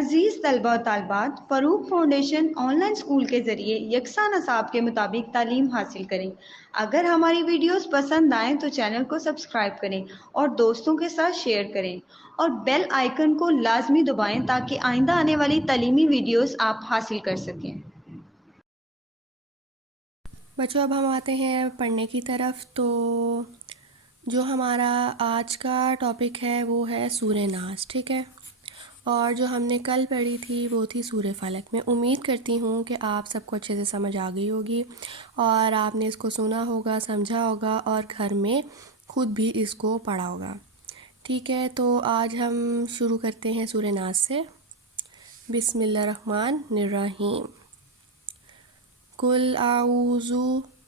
عزیز طلبہ و طالبات، فروغ فاؤنڈیشن آن لائن اسکول کے ذریعے یکساں نصاب کے مطابق تعلیم حاصل کریں۔ اگر ہماری ویڈیوز پسند آئیں تو چینل کو سبسکرائب کریں اور دوستوں کے ساتھ شیئر کریں اور بیل آئیکن کو لازمی دبائیں تاکہ آئندہ آنے والی تعلیمی ویڈیوز آپ حاصل کر سکیں۔ بچوں اب ہم آتے ہیں پڑھنے کی طرف۔ تو جو ہمارا آج کا ٹاپک ہے وہ ہے سورہ ناس، ٹھیک ہے، اور جو ہم نے کل پڑھی تھی وہ تھی سورہ فلق۔ میں امید کرتی ہوں کہ آپ سب کو اچھے سے سمجھ آ گئی ہوگی اور آپ نے اس کو سنا ہوگا، سمجھا ہوگا اور گھر میں خود بھی اس کو پڑھا ہوگا، ٹھیک ہے۔ تو آج ہم شروع کرتے ہیں سورہ ناس سے۔ بسم اللہ الرحمن الرحیم۔ قل اعوذ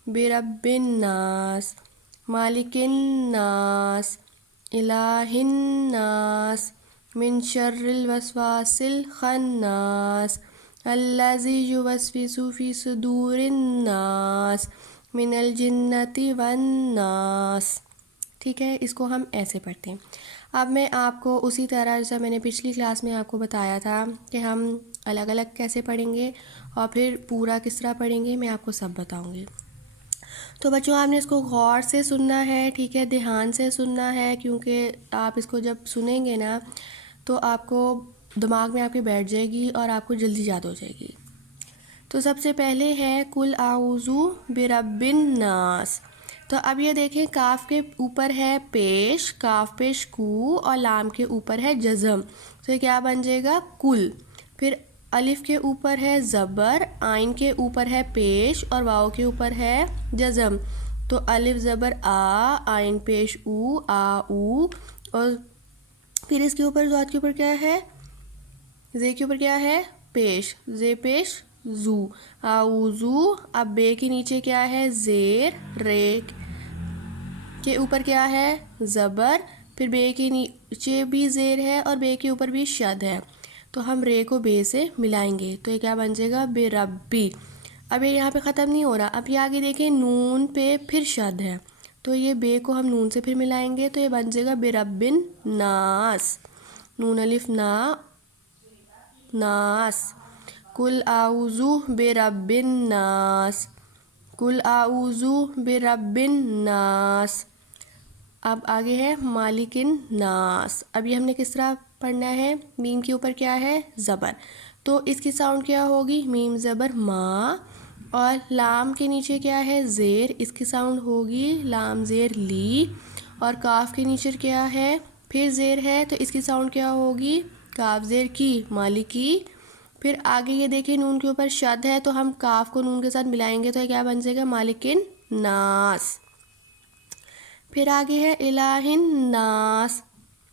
برب الناس مالک الناس الہ الناس من شر الوسواس الخناس الذی یوسوس فی صدور الناس من الجنۃ والناس، ٹھیک ہے۔ اس کو ہم ایسے پڑھتے ہیں۔ اب میں آپ کو اسی طرح جیسا میں نے پچھلی کلاس میں آپ کو بتایا تھا کہ ہم الگ الگ کیسے پڑھیں گے اور پھر پورا کس طرح پڑھیں گے، میں آپ کو سب بتاؤں گی۔ تو بچوں آپ نے اس کو غور سے سننا ہے، ٹھیک ہے، دھیان سے سننا ہے، کیونکہ آپ اس کو جب سنیں گے نا تو آپ کو دماغ میں آپ کے بیٹھ جائے گی اور آپ کو جلدی یاد ہو جائے گی۔ تو سب سے پہلے ہے قل اعوذ برب الناس۔ تو اب یہ دیکھیں کاف کے اوپر ہے پیش، کاف پیش کو، اور لام کے اوپر ہے جزم، تو یہ کیا بن جائے گا کل۔ پھر الف کے اوپر ہے زبر، آئن کے اوپر ہے پیش اور واؤ کے اوپر ہے جزم، تو الف زبر آ، آئن پیش او، آ او، اور پھر اس کے اوپر ذات کے اوپر کیا ہے، زے کے اوپر کیا ہے پیش، زے پیش زو، اعوذو۔ اب بے کے نیچے کیا ہے زیر، رے کے اوپر کیا ہے زبر، پھر بے کے نیچے بھی زیر ہے اور بے کے اوپر بھی شد ہے، تو ہم رے کو بے سے ملائیں گے تو یہ کیا بن جائے گا بے ربی۔ اب یہ یہاں پہ ختم نہیں ہو رہا، اب یہ آگے دیکھیں نون پہ پھر شد ہے، تو یہ بے کو ہم نون سے پھر ملائیں گے تو یہ بن جائے گا بے رب ناس، نون الف نا، ناس۔ قل اعوذ برب الناس، قل اعوذ برب الناس۔ اب آگے ہے مالک الناس۔ اب یہ ہم نے کس طرح پڑھنا ہے، میم کے اوپر کیا ہے زبر، تو اس کی ساؤنڈ کیا ہوگی میم زبر ما، اور لام کے نیچے کیا ہے زیر، اس کی ساؤنڈ ہوگی لام زیر لی، اور کاف کے نیچے کیا ہے پھر زیر ہے تو اس کی ساؤنڈ کیا ہوگی کاف زیر کی، مالکی۔ پھر آگے یہ دیکھیں نون کے اوپر شد ہے تو ہم کاف کو نون کے ساتھ ملائیں گے تو یہ کیا بن جائے گا مالک الناس۔ پھر آگے ہے الہ الناس،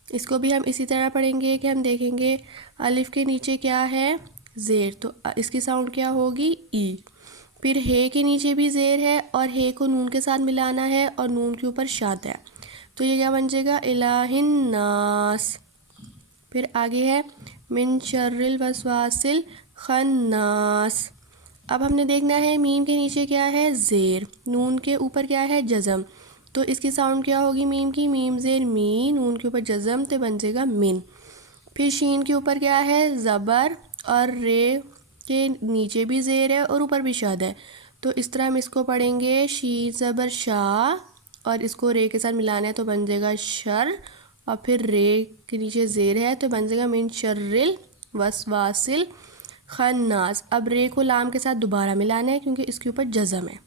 اس کو بھی ہم اسی طرح پڑھیں گے کہ ہم دیکھیں گے الف کے نیچے کیا ہے زیر، تو اس کی ساؤنڈ کیا ہوگی ای، پھر ہے کے نیچے بھی زیر ہے اور ہے کو نون کے ساتھ ملانا ہے اور نون کے اوپر شاد ہے، تو یہ کیا بن جائے گا الہ الناس۔ پھر آگے ہے من شر الوسواس الخناس۔ اب ہم نے دیکھنا ہے میم کے نیچے کیا ہے زیر، نون کے اوپر کیا ہے جزم، تو اس کی ساؤنڈ کیا ہوگی میم کی، میم زیر می، نون کے اوپر جزم تو بن جائے گا من۔ پھر شین کے اوپر کیا ہے زبر اور رے کے نیچے بھی زیر ہے اور اوپر بھی شاد ہے، تو اس طرح ہم اس کو پڑھیں گے شین زبر شا، اور اس کو رے کے ساتھ ملانا ہے تو بن جائے گا شر، اور پھر رے کے نیچے زیر ہے تو بن جائے گا من شر الوسواس الخناس۔ اب رے کو لام کے ساتھ دوبارہ ملانا ہے کیونکہ اس کے اوپر جزم ہے۔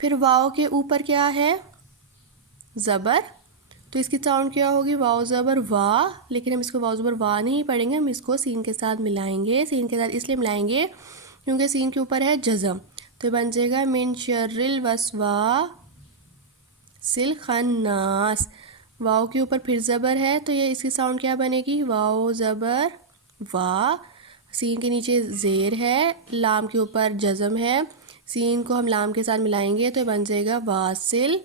پھر واؤ کے اوپر کیا ہے زبر، تو اس کی ساؤنڈ کیا ہوگی واؤ زبر وا، لیکن ہم اس کو واؤ زبر وا نہیں پڑھیں گے، ہم اس کو سین کے ساتھ ملائیں گے، سین کے ساتھ اس لیے ملائیں گے کیونکہ سین کے اوپر ہے جزم، تو بن جائے گا من شر الوسواس الخناس۔ واؤ کے اوپر پھر زبر ہے تو یہ اس کی ساؤنڈ کیا بنے گی واؤ زبر وا، سین کے نیچے زیر ہے، لام کے اوپر جزم ہے، سین کو ہم لام کے ساتھ ملائیں گے تو بن جائے گا واصل۔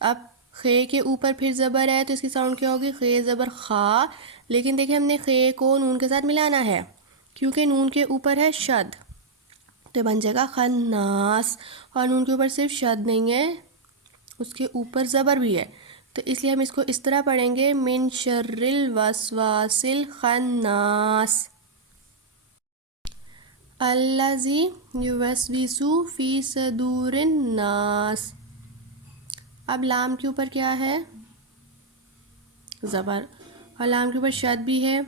اب خے کے اوپر پھر زبر ہے تو اس کی ساؤنڈ کیا ہوگی خے زبر خا، لیکن دیکھیں ہم نے خے کو نون کے ساتھ ملانا ہے کیونکہ نون کے اوپر ہے شد، تو بن جائے گا خناس، اور نون کے اوپر صرف شد نہیں ہے اس کے اوپر زبر بھی ہے، تو اس لیے ہم اس کو اس طرح پڑھیں گے من شر الوسواس الخناس الذی یوسوس فی صدور الناس. اب لام کے اوپر کیا ہے؟ زبر، اور لام کے اوپر شد بھی ہے.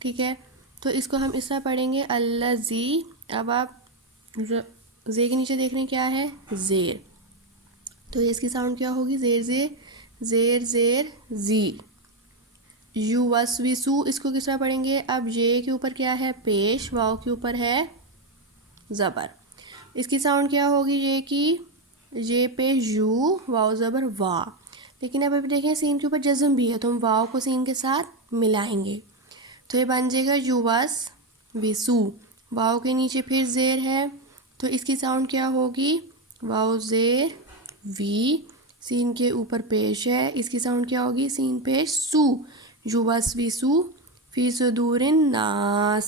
ٹھیک ہے، تو اس کو ہم اس طرح پڑھیں گے الذی. اب آپ زے کے نیچے دیکھ رہے ہیں کیا ہے؟ زیر. تو اس کی ساؤنڈ کیا ہوگی؟ زیر زیر زیر زیر زی. یوسوسو اس کو کس طرح پڑھیں گے؟ اب یہ کے اوپر کیا ہے؟ پیش، واؤ کے اوپر ہے زبر. اس کی ساؤنڈ کیا ہوگی یہ کی؟ یہ پہ یو، واؤ زبر وا. لیکن اب ابھی دیکھیں سین کے اوپر جزم بھی ہے تو ہم واؤ کو سین کے ساتھ ملائیں گے تو یہ بن جائے گا یوس وسو. واؤ کے نیچے پھر زیر ہے تو اس کی ساؤنڈ کیا ہوگی؟ واؤ زیر وی. سین کے اوپر پیش ہے، اس کی ساؤنڈ کیا ہوگی؟ سین پیش سو. یوس وسو فی صدور الناس.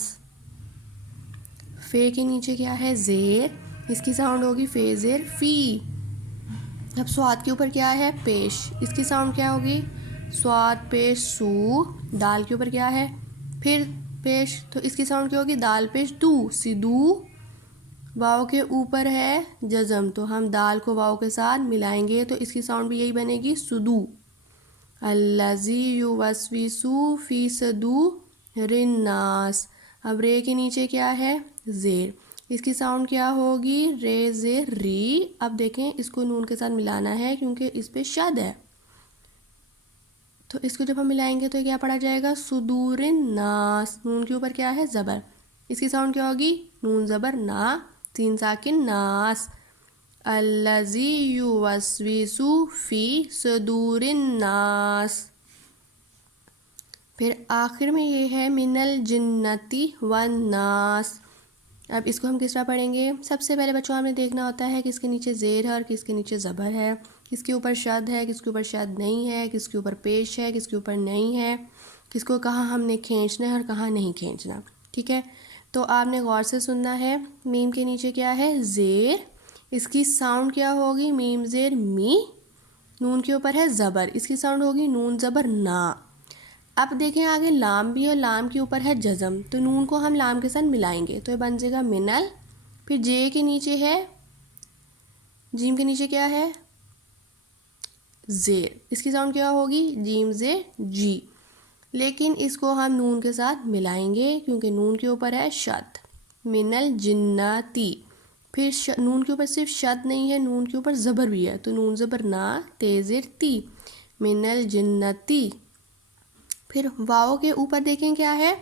فے کے نیچے کیا ہے؟ زیر، اس کی ساؤنڈ ہوگی فے زیر فی. اب سواد کے اوپر کیا ہے؟ پیش، اس کی ساؤنڈ کیا ہوگی؟ سواد پیش سو. دال کے اوپر کیا ہے؟ پھر پیش، تو اس کی ساؤنڈ کیا ہوگی؟ دال پیش دو سدو. واؤ کے اوپر ہے جزم تو ہم دال کو واؤ کے ساتھ ملائیں گے تو اس کی ساؤنڈ بھی یہی بنے گی سدو. الذی یوسوس فی صدور الناس. اب رے کے نیچے کیا ہے؟ زیر، اس کی ساؤنڈ کیا ہوگی؟ رے زیر ری. اب دیکھیں اس کو نون کے ساتھ ملانا ہے کیونکہ اس پہ شد ہے تو اس کو جب ہم ملائیں گے تو کیا پڑھا جائے گا؟ صدور الناس. نون کے اوپر کیا ہے؟ زبر، اس کی ساؤنڈ کیا ہوگی؟ نون زبر نا، تین ساکن ناس. الذی یوسوس فی صدور الناس. پھر آخر میں یہ ہے من الجنتی والناس. اب اس کو ہم کس طرح پڑھیں گے؟ سب سے پہلے بچوں آپ نے دیکھنا ہوتا ہے کس کے نیچے زیر ہے اور کس کے نیچے زبر ہے، کس کے اوپر شد ہے، کس کے اوپر شد نہیں ہے، کس کے اوپر پیش ہے، کس کے اوپر نہیں ہے، کس کو کہاں ہم نے کھینچنا ہے اور کہاں نہیں کھینچنا. ٹھیک ہے، تو آپ نے غور سے سننا ہے. میم کے نیچے کیا ہے؟ زیر، اس کی ساؤنڈ کیا ہوگی؟ میم زیر می. نون کے اوپر ہے زبر، اس کی ساؤنڈ ہوگی نون زبر نا. اب دیکھیں آگے لام بھی، اور لام کے اوپر ہے جزم تو نون کو ہم لام کے ساتھ ملائیں گے تو یہ بن جائے گا منل. پھر جے کے نیچے ہے، جیم کے نیچے کیا ہے؟ زیر، اس کی ساؤنڈ کیا ہوگی؟ جیم زیر جی. لیکن اس کو ہم نون کے ساتھ ملائیں گے کیونکہ نون کے اوپر ہے شد. من الجنتی. پھر نون کے اوپر صرف شد نہیں ہے، نون کے اوپر زبر بھی ہے تو نون زبر نا تیزر تی. من الجنتی. پھر واؤ کے اوپر دیکھیں کیا ہے؟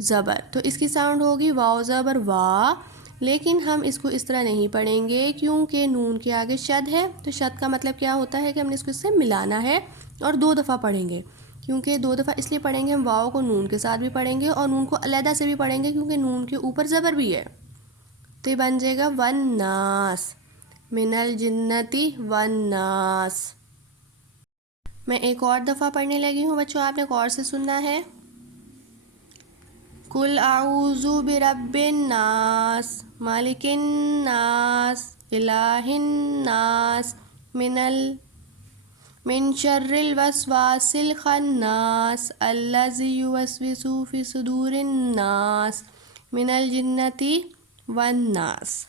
زبر، تو اس کی ساؤنڈ ہوگی واؤ زبر وا. لیکن ہم اس کو اس طرح نہیں پڑھیں گے کیونکہ نون کے آگے شد ہے تو شد کا مطلب کیا ہوتا ہے کہ ہم نے اس کو اس سے ملانا ہے اور 2 دفعہ پڑھیں گے. کیونکہ 2 دفعہ اس لیے پڑھیں گے ہم واؤ کو نون کے ساتھ بھی پڑھیں گے اور نون کو علیحدہ سے بھی پڑھیں گے کیونکہ نون کے اوپر زبر بھی ہے. تو یہ بن جائے گا والناس. من الجنتی والناس. میں ایک اور دفعہ پڑھنے لگی ہوں بچوں، آپ نے غور سے سننا ہے. قل اعوذ برب الناس مالک الناس الہ الناس من شر الوسواس الخناس الذی یوسوس فی صدور الناس من الجنتی والناس.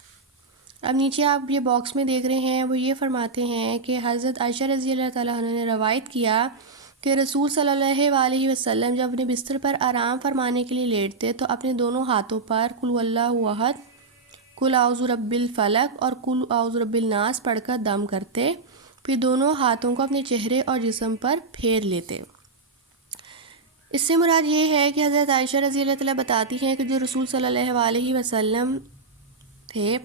اب نیچے آپ یہ باکس میں دیکھ رہے ہیں وہ یہ فرماتے ہیں کہ حضرت عائشہ رضی اللہ تعالیٰ عنہ نے روایت کیا کہ رسول صلی اللہ علیہ وسلم جب اپنے بستر پر آرام فرمانے کے لیے لیٹتے تو اپنے دونوں ہاتھوں پر قل هو اللہ احد، قل اعوذ برب الفلق اور قل اعوذ برب الناس پڑھ کر دم کرتے، پھر دونوں ہاتھوں کو اپنے چہرے اور جسم پر پھیر لیتے. اس سے مراد یہ ہے کہ حضرت عائشہ رضی اللہ تعالیٰ بتاتی ہیں کہ جو رسول صلی اللہ علیہ وسلم تھے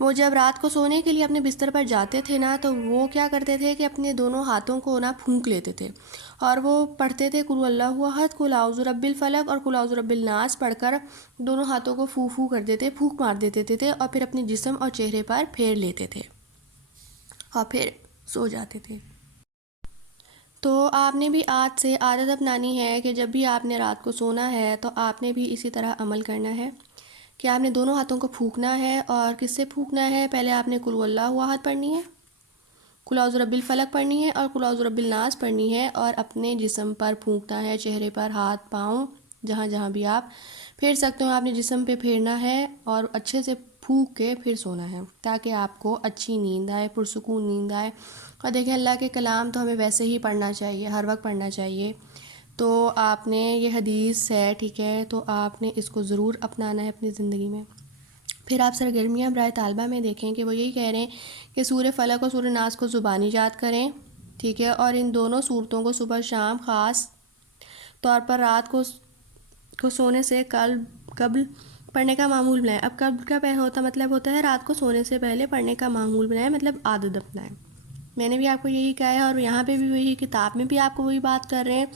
وہ جب رات کو سونے کے لیے اپنے بستر پر جاتے تھے نا تو وہ کیا کرتے تھے کہ اپنے دونوں ہاتھوں کو نا پھونک لیتے تھے اور وہ پڑھتے تھے قل هو اللہ احد، قل اعوذ برب الفلق اور قل اعوذ برب الناس پڑھ کر دونوں ہاتھوں کو پھو پھو کر دیتے، پھونک مار دیتے تھے اور پھر اپنے جسم اور چہرے پر پھیر لیتے تھے اور پھر سو جاتے تھے. تو آپ نے بھی آج سے عادت اپنانی ہے کہ جب بھی آپ نے رات کو سونا ہے تو آپ نے بھی اسی طرح عمل کرنا ہے کہ آپ نے دونوں ہاتھوں کو پھونکنا ہے. اور کس سے پھونکنا ہے؟ پہلے آپ نے قل هو اللہ احد پڑھنی ہے، قل اعوذ برب الفلق پڑھنی ہے اور قل اعوذ برب الناس پڑھنی ہے، اور اپنے جسم پر پھونکنا ہے، چہرے پر، ہاتھ، پاؤں، جہاں جہاں بھی آپ پھیر سکتے ہو آپ نے جسم پہ پھیرنا ہے، اور اچھے سے پھونک کے پھر سونا ہے تاکہ آپ کو اچھی نیند آئے، پرسکون نیند آئے۔ اور دیکھیں اللہ کے کلام تو ہمیں ویسے ہی پڑھنا چاہیے، ہر وقت پڑھنا چاہیے۔ تو آپ نے یہ حدیث ہے، ٹھیک ہے، تو آپ نے اس کو ضرور اپنانا ہے اپنی زندگی میں۔ پھر آپ سرگرمیاں برائے طالبہ میں دیکھیں کہ وہ یہی کہہ رہے ہیں کہ سورہ فلق اور سورہ ناس کو زبانی یاد کریں، ٹھیک ہے، اور ان دونوں صورتوں کو صبح شام خاص طور پر رات کو سونے سے قبل پڑھنے کا معمول بنائیں۔ اب قبل کا مطلب ہوتا ہے رات کو سونے سے پہلے پڑھنے کا معمول بنائیں، مطلب عادت اپنائیں۔ میں نے بھی آپ کو یہی کہا ہے، اور یہاں پہ بھی وہی کتاب میں بھی آپ کو وہی بات کر رہے ہیں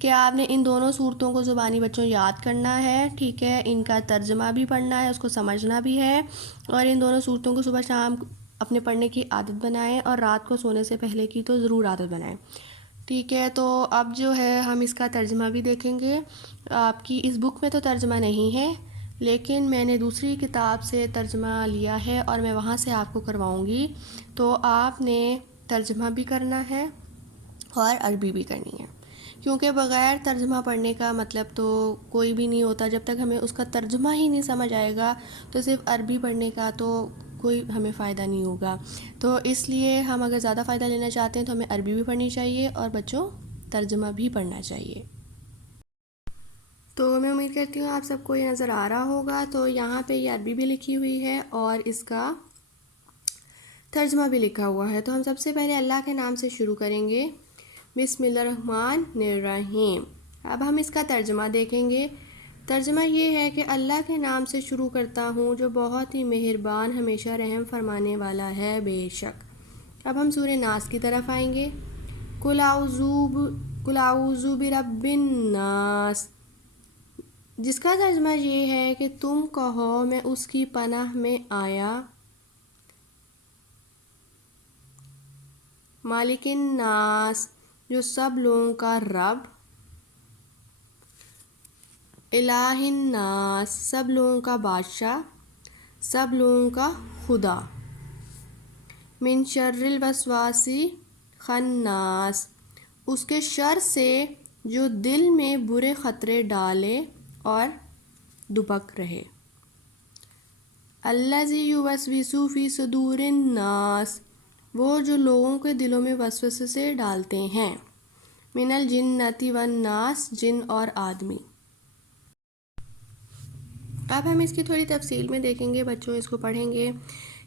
کہ آپ نے ان دونوں صورتوں کو زبانی بچوں یاد کرنا ہے، ٹھیک ہے، ان کا ترجمہ بھی پڑھنا ہے، اس کو سمجھنا بھی ہے، اور ان دونوں صورتوں کو صبح شام اپنے پڑھنے کی عادت بنائیں، اور رات کو سونے سے پہلے کی تو ضرور عادت بنائیں، ٹھیک ہے۔ تو اب جو ہے ہم اس کا ترجمہ بھی دیکھیں گے۔ آپ کی اس بک میں تو ترجمہ نہیں ہے، لیکن میں نے دوسری کتاب سے ترجمہ لیا ہے اور میں وہاں سے آپ کو کرواؤں گی، تو آپ نے ترجمہ بھی کرنا ہے اور عربی بھی کرنی ہے، کیونکہ بغیر ترجمہ پڑھنے کا مطلب تو کوئی بھی نہیں ہوتا۔ جب تک ہمیں اس کا ترجمہ ہی نہیں سمجھ آئے گا تو صرف عربی پڑھنے کا تو کوئی ہمیں فائدہ نہیں ہوگا۔ تو اس لیے ہم اگر زیادہ فائدہ لینا چاہتے ہیں تو ہمیں عربی بھی پڑھنی چاہیے اور بچوں ترجمہ بھی پڑھنا چاہیے۔ تو میں امید کرتی ہوں آپ سب کو یہ نظر آ رہا ہوگا۔ تو یہاں پہ یہ عربی بھی لکھی ہوئی ہے اور اس کا ترجمہ بھی لکھا ہوا ہے۔ تو ہم سب سے پہلے اللہ کے نام سے شروع کریں گے، بسم اللہ الرحمن الرحیم۔ اب ہم اس کا ترجمہ دیکھیں گے۔ ترجمہ یہ ہے کہ اللہ کے نام سے شروع کرتا ہوں جو بہت ہی مہربان، ہمیشہ رحم فرمانے والا ہے، بے شک۔ اب ہم سورہ ناس کی طرف آئیں گے۔ قل اعوذ برب الناس، جس کا ترجمہ یہ ہے کہ تم کہو میں اس کی پناہ میں آیا، مالک الناس، جو سب لوگوں کا رب، الہ الناس، سب لوگوں کا بادشاہ، سب لوگوں کا خدا، من شر الوسواس خناس، اس کے شر سے جو دل میں برے خطرے ڈالے اور دبک رہے، الذی یوسوس فی صدور الناس، وہ جو لوگوں کے دلوں میں وسوسے سے ڈالتے ہیں، من الجنۃ والناس، جن اور آدمی۔ اب ہم اس کی تھوڑی تفصیل میں دیکھیں گے، بچوں اس کو پڑھیں گے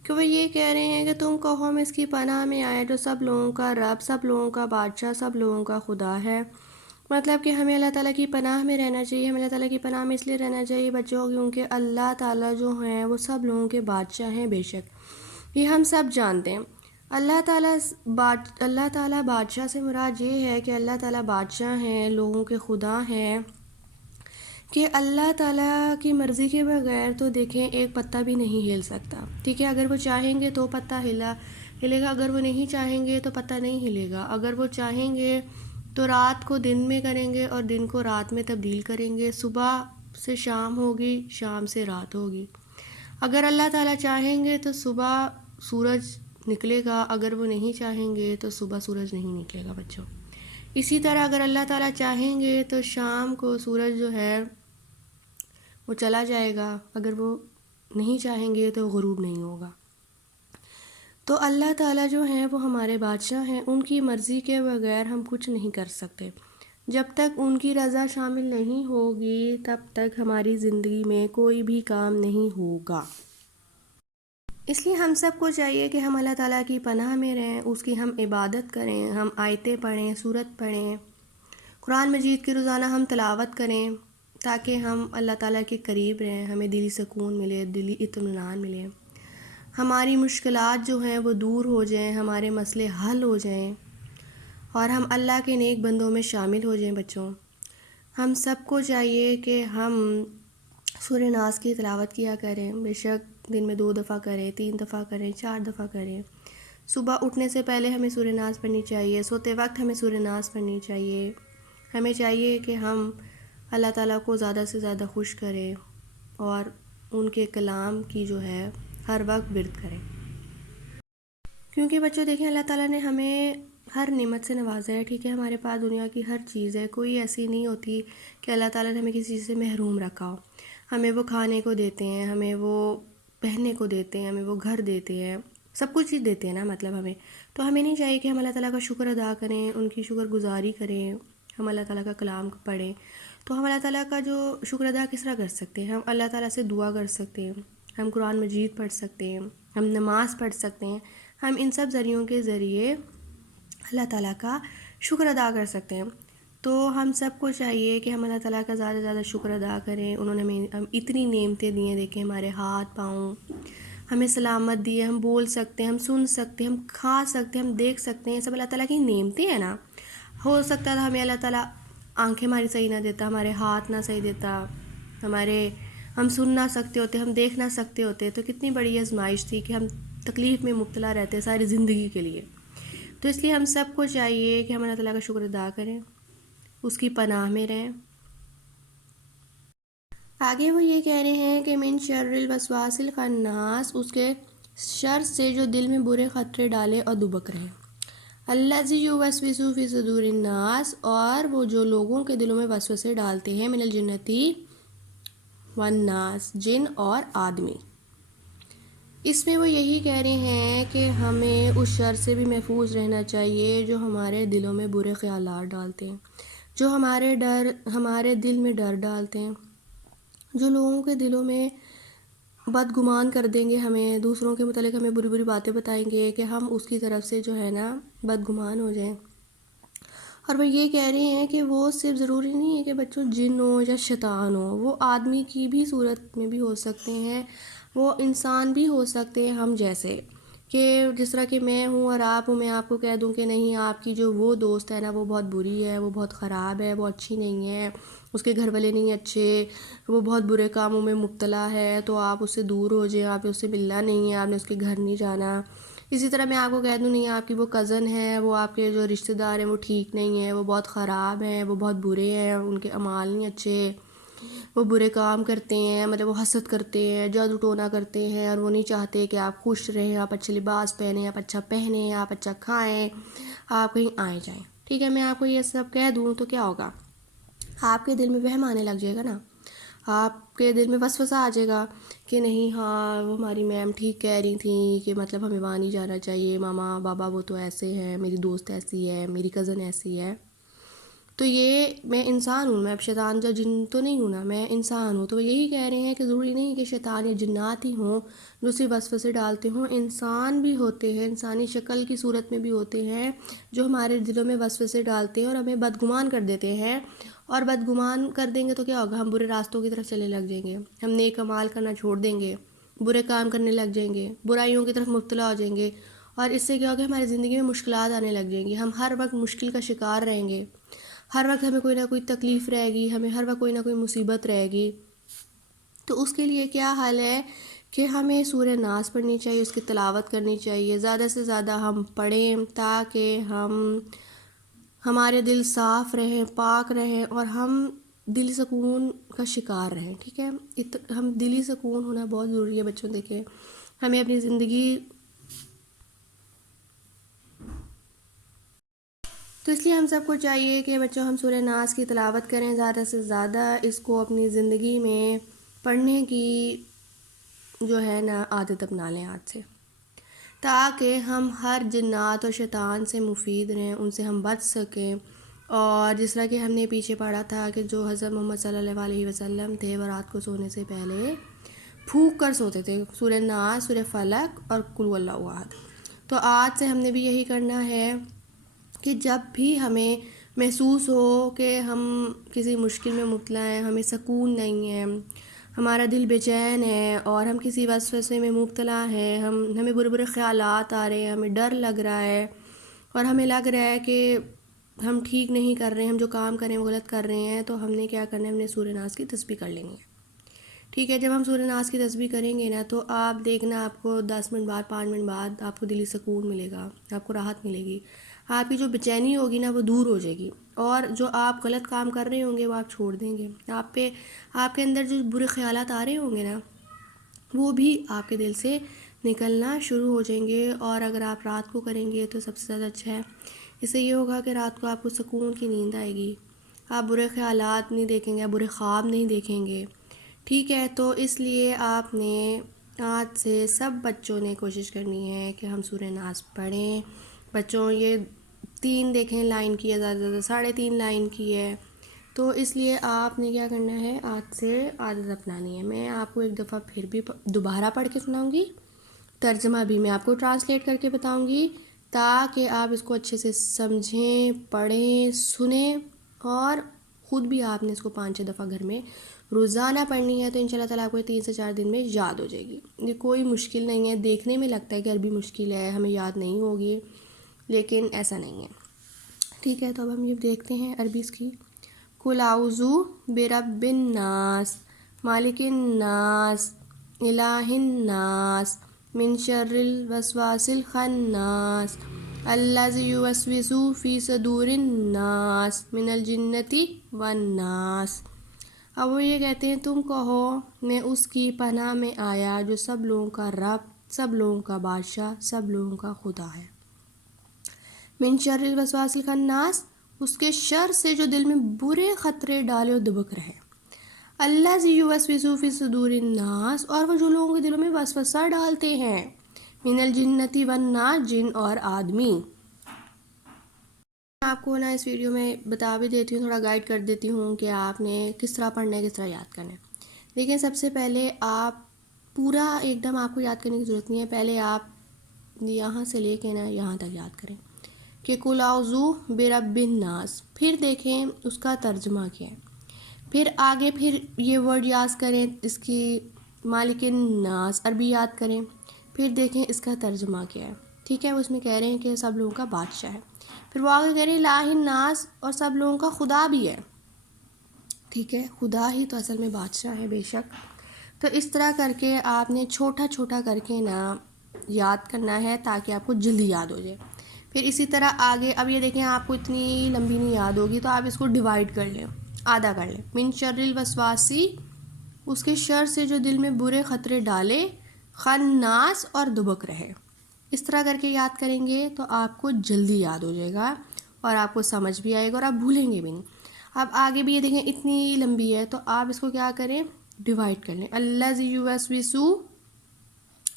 کہ وہ یہ کہہ رہے ہیں کہ تم کہو میں اس کی پناہ میں آیا جو سب لوگوں کا رب، سب لوگوں کا بادشاہ، سب لوگوں کا خدا ہے۔ مطلب کہ ہمیں اللہ تعالیٰ کی پناہ میں رہنا چاہیے۔ ہمیں اللہ تعالیٰ کی پناہ میں اس لیے رہنا چاہیے بچوں کیونکہ اللہ تعالیٰ جو ہیں وہ سب لوگوں کے بادشاہ ہیں، بے شک یہ ہم سب جانتے ہیں۔ اللہ تعالیٰ بادشاہ سے مراد یہ ہے کہ اللہ تعالیٰ بادشاہ ہیں، لوگوں کے خدا ہیں، کہ اللہ تعالیٰ کی مرضی کے بغیر تو دیکھیں ایک پتا بھی نہیں ہل سکتا، ٹھیک ہے۔ اگر وہ چاہیں گے تو پتا ہلے گا، اگر وہ نہیں چاہیں گے تو پتا نہیں ہلے گا۔ اگر وہ چاہیں گے تو رات کو دن میں کریں گے اور دن کو رات میں تبدیل کریں گے، صبح سے شام ہوگی، شام سے رات ہوگی۔ اگر اللہ تعالیٰ چاہیں گے تو صبح سورج نکلے گا، اگر وہ نہیں چاہیں گے تو صبح سورج نہیں نکلے گا بچوں۔ اسی طرح اگر اللہ تعالیٰ چاہیں گے تو شام کو سورج جو ہے وہ چلا جائے گا، اگر وہ نہیں چاہیں گے تو غروب نہیں ہوگا۔ تو اللہ تعالیٰ جو ہیں وہ ہمارے بادشاہ ہیں، ان کی مرضی کے بغیر ہم کچھ نہیں کر سکتے۔ جب تک ان کی رضا شامل نہیں ہوگی تب تک ہماری زندگی میں کوئی بھی کام نہیں ہوگا۔ اس لیے ہم سب کو چاہیے کہ ہم اللہ تعالیٰ کی پناہ میں رہیں، اس کی ہم عبادت کریں، ہم آیتیں پڑھیں، سورت پڑھیں، قرآن مجید کی روزانہ ہم تلاوت کریں تاکہ ہم اللہ تعالیٰ کے قریب رہیں، ہمیں دلی سکون ملے، دلی اطمینان ملے، ہماری مشکلات جو ہیں وہ دور ہو جائیں، ہمارے مسئلے حل ہو جائیں اور ہم اللہ کے نیک بندوں میں شامل ہو جائیں۔ بچوں ہم سب کو چاہیے کہ ہم سورہ ناس کی تلاوت کیا کریں، بے شک دن میں 2 دفعہ کریں، 3 دفعہ کریں، 4 دفعہ کریں۔ صبح اٹھنے سے پہلے ہمیں سورہ ناس پڑھنی چاہیے، سوتے وقت ہمیں سورہ ناس پڑھنی چاہیے۔ ہمیں چاہیے کہ ہم اللہ تعالیٰ کو زیادہ سے زیادہ خوش کریں اور ان کے کلام کی جو ہے ہر وقت ورد کریں، کیونکہ بچوں دیکھیں اللہ تعالیٰ نے ہمیں ہر نعمت سے نوازا ہے، ٹھیک ہے، ہمارے پاس دنیا کی ہر چیز ہے، کوئی ایسی نہیں ہوتی کہ اللہ تعالیٰ نے ہمیں کسی چیز سے محروم رکھا ہو. ہمیں وہ کھانے کو دیتے ہیں، ہمیں وہ پہننے کو دیتے ہیں، ہمیں وہ گھر دیتے ہیں، سب کچھ چیز دیتے ہیں نا مطلب ہمیں. تو ہمیں نہیں چاہیے کہ ہم اللہ تعالیٰ کا شکر ادا کریں، ان کی شکر گزاری کریں، ہم اللہ تعالیٰ کا کلام پڑھیں. تو ہم اللہ تعالیٰ کا جو شکر ادا کس طرح کر سکتے ہیں؟ ہم اللہ تعالیٰ سے دعا کر سکتے ہیں، ہم قرآن مجید پڑھ سکتے ہیں، ہم نماز پڑھ سکتے ہیں. ہم ان سب ذریعوں کے ذریعے اللہ تعالیٰ کا شکر ادا کر سکتے ہیں. تو ہم سب کو چاہیے کہ ہم اللہ تعالیٰ کا زیادہ سے زیادہ شکر ادا کریں. انہوں نے ہمیں اتنی نعمتیں دی ہیں، دیکھیں ہمارے ہاتھ پاؤں، ہمیں سلامت دی ہے، ہم بول سکتے ہیں، ہم سن سکتے ہیں، ہم کھا سکتے ہیں، ہم دیکھ سکتے ہیں. سب اللہ تعالیٰ کی نعمتیں ہیں نا. ہو سکتا تھا ہمیں اللہ تعالیٰ آنکھیں ہماری صحیح نہ دیتا، ہمارے ہاتھ نہ صحیح دیتا، ہم سن نہ سکتے ہوتے، ہم دیکھ نہ سکتے ہوتے، تو کتنی بڑی آزمائش تھی کہ ہم تکلیف میں مبتلا رہتے ساری زندگی کے لیے. تو اس لیے ہم سب کو چاہیے کہ ہم اللہ تعالیٰ کا شکر ادا کریں، اس کی پناہ میں رہیں. آگے وہ یہ کہہ رہے ہیں کہ من شر الوسواس الخناس، اس کے شر سے جو دل میں برے خطرے ڈالے اور دبک رہے. الذی یوسوس فی صدور الناس، اور وہ جو لوگوں کے دلوں میں وسوسے ڈالتے ہیں، من الجنتی والناس، جن اور آدمی. اس میں وہ یہی کہہ رہے ہیں کہ ہمیں اس شر سے بھی محفوظ رہنا چاہیے جو ہمارے دلوں میں برے خیالات ڈالتے ہیں، جو ہمارے دل میں ڈر ڈالتے ہیں، جو لوگوں کے دلوں میں بدگمان کر دیں گے، ہمیں دوسروں کے متعلق ہمیں بری بری باتیں بتائیں گے کہ ہم اس کی طرف سے جو ہے نا بدگمان ہو جائیں. اور وہ یہ کہہ رہے ہیں کہ وہ صرف ضروری نہیں ہے کہ بچوں جن ہو یا شیطان ہو، وہ آدمی کی بھی صورت میں بھی ہو سکتے ہیں، وہ انسان بھی ہو سکتے ہیں ہم جیسے. کہ جس طرح کہ میں ہوں اور آپ ہوں، میں آپ کو کہہ دوں کہ نہیں، آپ کی جو وہ دوست ہے نا وہ بہت بری ہے، وہ بہت خراب ہے، وہ اچھی نہیں ہے، اس کے گھر والے نہیں اچھے، وہ بہت برے کاموں میں مبتلا ہے، تو آپ اس سے دور ہو جائیں، آپ نے اس سے ملنا نہیں ہے، آپ نے اس کے گھر نہیں جانا. اسی طرح میں آپ کو کہہ دوں نہیں، آپ کی وہ کزن ہے، وہ آپ کے جو رشتہ دار ہیں وہ ٹھیک نہیں ہیں، وہ بہت خراب ہیں، وہ بہت برے ہیں، ان کے اعمال نہیں اچھے، وہ برے کام کرتے ہیں، مطلب وہ حسد کرتے ہیں، جادو ٹونا کرتے ہیں، اور وہ نہیں چاہتے کہ آپ خوش رہیں، آپ اچھے لباس پہنیں، آپ اچھا پہنیں، آپ اچھا کھائیں، آپ کہیں آئیں جائیں. ٹھیک ہے، میں آپ کو یہ سب کہہ دوں تو کیا ہوگا؟ آپ کے دل میں وہم آنے لگ جائے گا نا، آپ کے دل میں وسوسہ آ جائے گا کہ نہیں، ہاں وہ ہماری میم ٹھیک کہہ رہی تھیں کہ مطلب ہمیں وہاں نہیں جانا چاہیے، ماما بابا وہ تو ایسے ہیں، میری دوست ایسی ہے، میری کزن ایسی ہے. تو یہ میں انسان ہوں، میں اب شیطان یا جن تو نہیں ہوں نا، میں انسان ہوں. تو یہی کہہ رہے ہیں کہ ضروری نہیں کہ شیطان یا جنات ہی ہوں جو صرف وسوسے ڈالتے ہوں، انسان بھی ہوتے ہیں، انسانی شکل کی صورت میں بھی ہوتے ہیں جو ہمارے دلوں میں وسوسے ڈالتے ہیں اور ہمیں بدگمان کر دیتے ہیں. اور بدگمان کر دیں گے تو کیا ہوگا؟ ہم برے راستوں کی طرف چلنے لگ جائیں گے، ہم نیک اعمال کرنا چھوڑ دیں گے، برے کام کرنے لگ جائیں گے، برائیوں کی طرف مبتلا ہو جائیں گے. اور اس سے کیا ہوگا؟ ہماری زندگی میں مشکلات آنے لگ جائیں گی، ہم ہر وقت مشکل کا شکار رہیں گے، ہر وقت ہمیں کوئی نہ کوئی تکلیف رہے گی، ہمیں ہر وقت کوئی نہ کوئی مصیبت رہے گی. تو اس کے لیے کیا حل ہے کہ ہمیں سورہ ناس پڑھنی چاہیے، اس کی تلاوت کرنی چاہیے، زیادہ سے زیادہ ہم پڑھیں تاکہ ہمارے دل صاف رہیں، پاک رہیں، اور ہم دلی سکون کا شکار رہیں. ٹھیک ہے، ہم دلی سکون ہونا بہت ضروری ہے بچوں. دیکھیں ہمیں اپنی زندگی، تو اس لیے ہم سب کو چاہیے کہ بچوں ہم سورہ ناس کی تلاوت کریں، زیادہ سے زیادہ اس کو اپنی زندگی میں پڑھنے کی جو ہے نا عادت اپنا لیں آج سے، تاکہ ہم ہر جنات اور شیطان سے مفید رہیں، ان سے ہم بچ سکیں. اور جس طرح کہ ہم نے پیچھے پڑھا تھا کہ جو حضرت محمد صلی اللہ علیہ وسلم تھے وہ رات کو سونے سے پہلے پھونک کر سوتے تھے، سورہ ناس، سورہ فلق اور قل هو اللہ احد. تو آج سے ہم نے بھی یہی کرنا ہے کہ جب بھی ہمیں محسوس ہو کہ ہم کسی مشکل میں مبتلا ہیں، ہمیں سکون نہیں ہے، ہمارا دل بے چین ہے، اور ہم کسی وسوسے میں مبتلا ہیں، ہمیں برے برے خیالات آ رہے ہیں، ہمیں ڈر لگ رہا ہے، اور ہمیں لگ رہا ہے کہ ہم ٹھیک نہیں کر رہے ہیں، ہم جو کام کر رہے ہیں وہ غلط کر رہے ہیں، تو ہم نے کیا کرنا ہے؟ ہم نے سورہ ناس کی تسبیح کر لینی ہے. ٹھیک ہے، جب ہم سورہ ناس کی تسبیح کریں گے نا تو آپ دیکھنا آپ کو 10 منٹ بعد، 5 منٹ بعد آپ کو دلی سکون ملے گا، آپ کو راحت ملے گی، آپ کی جو بے چینی ہوگی نا وہ دور ہو جائے گی، اور جو آپ غلط کام کر رہے ہوں گے وہ آپ چھوڑ دیں گے. آپ کے اندر جو برے خیالات آ رہے ہوں گے نا وہ بھی آپ کے دل سے نکلنا شروع ہو جائیں گے. اور اگر آپ رات کو کریں گے تو سب سے زیادہ اچھا ہے. اس سے یہ ہوگا کہ رات کو آپ کو سکون کی نیند آئے گی, آپ برے خیالات نہیں دیکھیں گے, آپ برے خواب نہیں دیکھیں گے. ٹھیک ہے, تو اس لیے آپ نے آج سے سب بچوں نے کوشش کرنی ہے کہ ہم سورہ ناس پڑھیں. بچوں یہ 3 دیکھیں لائن کی ہے, زیادہ سے زیادہ 3.5 لائن کی ہے. تو اس لیے آپ نے کیا کرنا ہے, آج سے عادت اپنانی ہے. میں آپ کو ایک دفعہ پھر بھی دوبارہ پڑھ کے سناؤں گی, ترجمہ بھی میں آپ کو ٹرانسلیٹ کر کے بتاؤں گی, تاکہ آپ اس کو اچھے سے سمجھیں, پڑھیں, سنیں. اور خود بھی آپ نے اس کو 5-6 دفعہ گھر میں روزانہ پڑھنی ہے, تو انشاءاللہ تعالیٰ آپ کو 3 سے 4 دن میں یاد ہو جائے گی. یہ کوئی مشکل نہیں ہے. دیکھنے میں لگتا ہے کہ عربی مشکل ہے, ہمیں یاد نہیں ہوگی, لیکن ایسا نہیں ہے. ٹھیک ہے, تو اب ہم یہ دیکھتے ہیں عربی اس کی. قل اعوذ برب الناس مالک الناس الہ الناس من شر الوسواس الخناس الذی یوسوس فی صدور الناس من الجنۃ والناس. اب وہ یہ کہتے ہیں, تم کہو میں اس کی پناہ میں آیا جو سب لوگوں کا رب, سب لوگوں کا بادشاہ, سب لوگوں کا خدا ہے. من شر الوسواس الخناس, اس کے شر سے جو دل میں برے خطرے ڈالے اور دبک رہے. الذی یوسوس فی صدور الناس, اور وہ جو لوگوں کے دلوں میں وسوسہ ڈالتے ہیں. من الجنۃ والناس, جن اور آدمی. میں آپ کو نا اس ویڈیو میں بتا بھی دیتی ہوں, تھوڑا گائیڈ کر دیتی ہوں کہ آپ نے کس طرح پڑھنا ہے, کس طرح یاد کرنا ہے. لیکن سب سے پہلے آپ پورا ایک دم آپ کو یاد کرنے کی ضرورت نہیں ہے. پہلے آپ یہاں سے لے کے نا یہاں تک یاد کریں کہ قل اعوذ برب الناس, پھر دیکھیں اس کا ترجمہ کیا ہے, پھر آگے پھر یہ ورڈ یاد کریں, اس کی مالک الناس عربی یاد کریں, پھر دیکھیں اس کا ترجمہ کیا ہے. ٹھیک ہے, اس میں کہہ رہے ہیں کہ سب لوگوں کا بادشاہ ہے, پھر وہ آگے کہہ رہے ہیں الہ الناس, اور سب لوگوں کا خدا بھی ہے. ٹھیک ہے, خدا ہی تو اصل میں بادشاہ ہے بے شک. تو اس طرح کر کے آپ نے چھوٹا چھوٹا کر کے نا یاد کرنا ہے, تاکہ آپ کو جلدی یاد ہو جائے. پھر اسی طرح آگے, اب یہ دیکھیں آپ کو اتنی لمبی نہیں یاد ہوگی, تو آپ اس کو ڈیوائڈ کر لیں, آدھا کر لیں. من شر الوسواسی, اس کے شر سے جو دل میں برے خطرے ڈالے, خناس, اور دبک رہے. اس طرح کر کے یاد کریں گے تو آپ کو جلدی یاد ہو جائے گا, اور آپ کو سمجھ بھی آئے گا, اور آپ بھولیں گے بھی نہیں. اب آگے بھی یہ دیکھیں اتنی لمبی ہے, تو آپ اس کو کیا کریں, ڈیوائڈ کر لیں. الذی یوسوس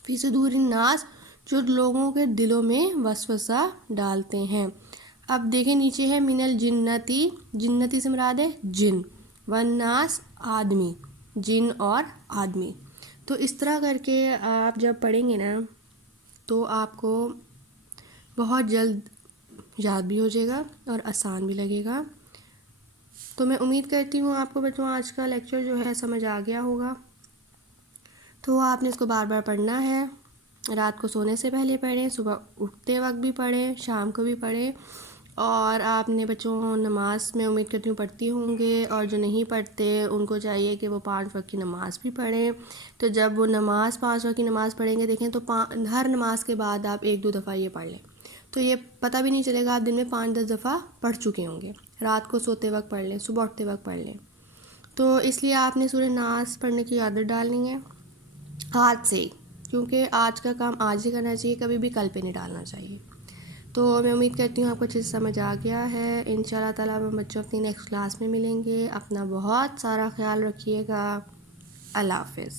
فی صدور الناس, جو لوگوں کے دلوں میں وسوسہ ڈالتے ہیں. اب دیکھیں نیچے ہے من الجنتی, جنتی سے مراد ہے جن, والناس آدمی, جن اور آدمی. تو اس طرح کر کے آپ جب پڑھیں گے نا تو آپ کو بہت جلد یاد بھی ہو جائے گا اور آسان بھی لگے گا. تو میں امید کرتی ہوں آپ کو بچوں آج کا لیکچر جو ہے سمجھ آ گیا ہوگا. تو آپ نے اس کو بار بار پڑھنا ہے, رات کو سونے سے پہلے پڑھیں, صبح اٹھتے وقت بھی پڑھیں, شام کو بھی پڑھیں. اور آپ نے بچوں نماز میں امید کرتی ہوں پڑھتی ہوں گے, اور جو نہیں پڑھتے ان کو چاہیے کہ وہ 5 وقت کی نماز بھی پڑھیں. تو جب وہ نماز 5 وقت کی نماز پڑھیں گے, دیکھیں تو ہر نماز کے بعد آپ 1-2 دفعہ یہ پڑھ لیں, تو یہ پتہ بھی نہیں چلے گا آپ دن میں 5-10 دفعہ پڑھ چکے ہوں گے. رات کو سوتے وقت پڑھ لیں, صبح اٹھتے وقت پڑھ لیں. تو اس لیے آپ نے سورہ ناس پڑھنے کی عادت ڈالنی ہے آج سے, کیونکہ آج کا کام آج ہی کرنا چاہیے, کبھی بھی کل پہ نہیں ڈالنا چاہیے. تو میں امید کرتی ہوں آپ کو اچھے سے سمجھ آ گیا ہے. انشاءاللہ تعالیٰ ہم بچوں اپنی نیکسٹ کلاس میں ملیں گے. اپنا بہت سارا خیال رکھیے گا. اللہ حافظ.